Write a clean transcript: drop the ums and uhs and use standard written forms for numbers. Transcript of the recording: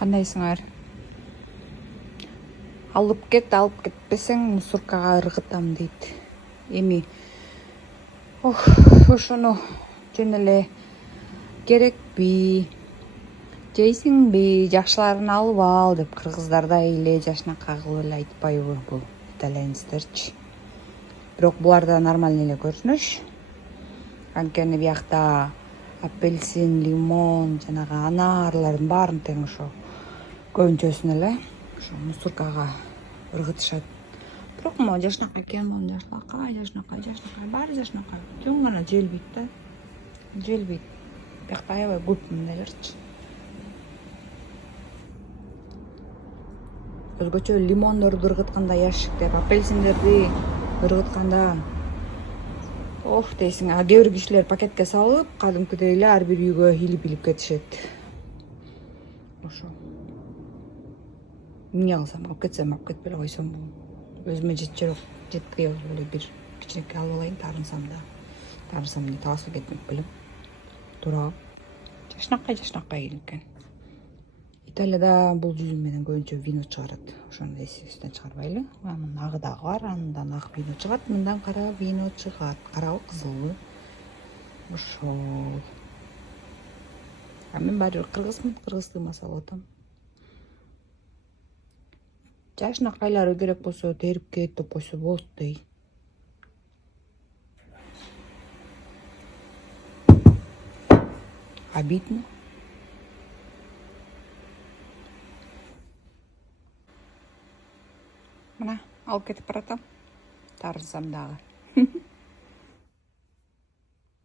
Кандайсыңар? Алып кетпесең мусоркага ыргытам дейт. Эми ошону жөн эле керекпи? Жейсиңби? Жакшыларын алып ал деп кыргыздарда эле жашнакай кылып эле айтпайбы бул итальянецтерчи. Бирок буларда нормально эле көрүнүш. Анткени биякта апельсин, лимон, жанагы анарлардын баарын тең ошо көбүнчөсүн эле ошо мусоркага ыргытышат. Бирок могу жашнакай экен, жашнакай, баары жашнакай. Түн гана желбейт да. Желбейт. Биякта аябай көп мындайларчы. Өзгөчө лимондорду ыргытканда ящиктеп, апельсиндерди ыргытканда дейсиң. А кээ бир кишилер пакетке салып, кадимкидей эле ар бир үйгө илип кетишет. Ошо. Эмне кылсам, алып кетсем, алып кетпей эле койсом. Өзүмө жетчүрөк, жетпей эле бир кичинекей алып алайын, таарынсам да. Таарынсам эмне талашып кетмек белем. Туура. Жашнакай экен. Италияда бул жүзүм менен көбүнчө вино чыгарат. Ошону эсибизден чыгарбайлы. Анын агы дагы бар, андан ак вино чыгат, мындан кара вино чыгат. Карабы, кызылбы? Ошол. А мен баары бир кыргызмын, кыргыз тыймасы алып атам. Жашнакайлары керек болсо терип кет деп койсо болот дей. Обидно. Мына алып кетип баратам. Таарынсам дагы.